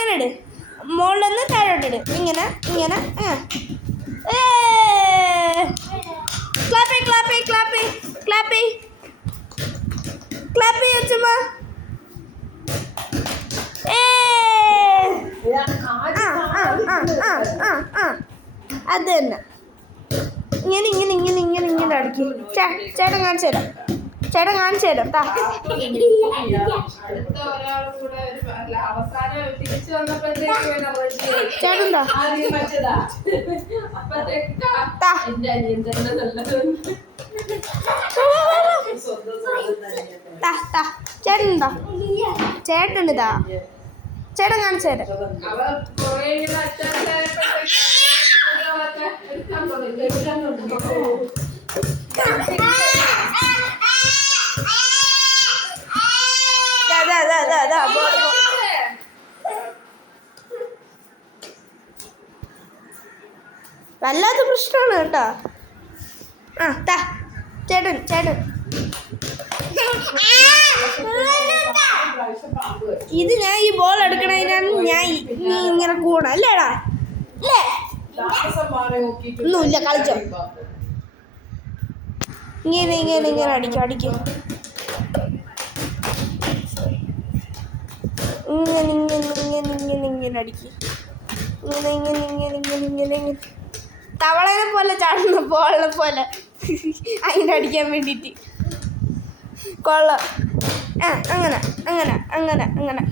അങ്ങനെ ഇട്. മുകളിലൊന്ന് താഴോട്ടിട്. ഇങ്ങനെ ഇങ്ങനെ. Clap clap clap clap clap ചുമ. അത് തന്നെ. ഇങ്ങനെ ഇങ്ങനെ ഇങ്ങനെ ഇങ്ങനെ ഇങ്ങനെ അടിക്കും. ചേട്ടൻ കാണിച്ചു തരാം. ചേട്ടൻ കാണിച്ചു തരാം. ചേട്ടൻ ചേട്ടനുണ്ടോ? ചേട്ടനിതാ. ചേട്ടൻ കാണിച്ചു തരാം. വല്ലാത്ത പ്രശ്നമാണ് കേട്ടോ. ചേട്ടൻ ചേട്ടൻ ഇത് ഞാൻ ഈ ബോൾ എടുക്കണതിനാണ് ഞാൻ നീ ഇങ്ങനെ കൂടണം അല്ലേടാ? അല്ലേ? ഒന്നുമില്ല, കളിച്ചോ. ഇങ്ങനെ ഇങ്ങനെ ഇങ്ങനെ അടിക്കും അടിക്കും. ഇങ്ങനെ ഇങ്ങനെ ഇങ്ങനെ ഇങ്ങനെ ഇങ്ങനെ അടിക്കും. ഇങ്ങനെ ഇങ്ങനെ ഇങ്ങനെ ഇങ്ങനെ ഇങ്ങനെ ഇങ്ങനെ തവളനെ പോലെ ചാടുന്ന ബോളിനെ പോലെ അതിൻ്റെ അടിക്കാൻ വേണ്ടിയിട്ട്. കൊള്ളാം. അങ്ങനെ അങ്ങനെ അങ്ങനെ അങ്ങനെ.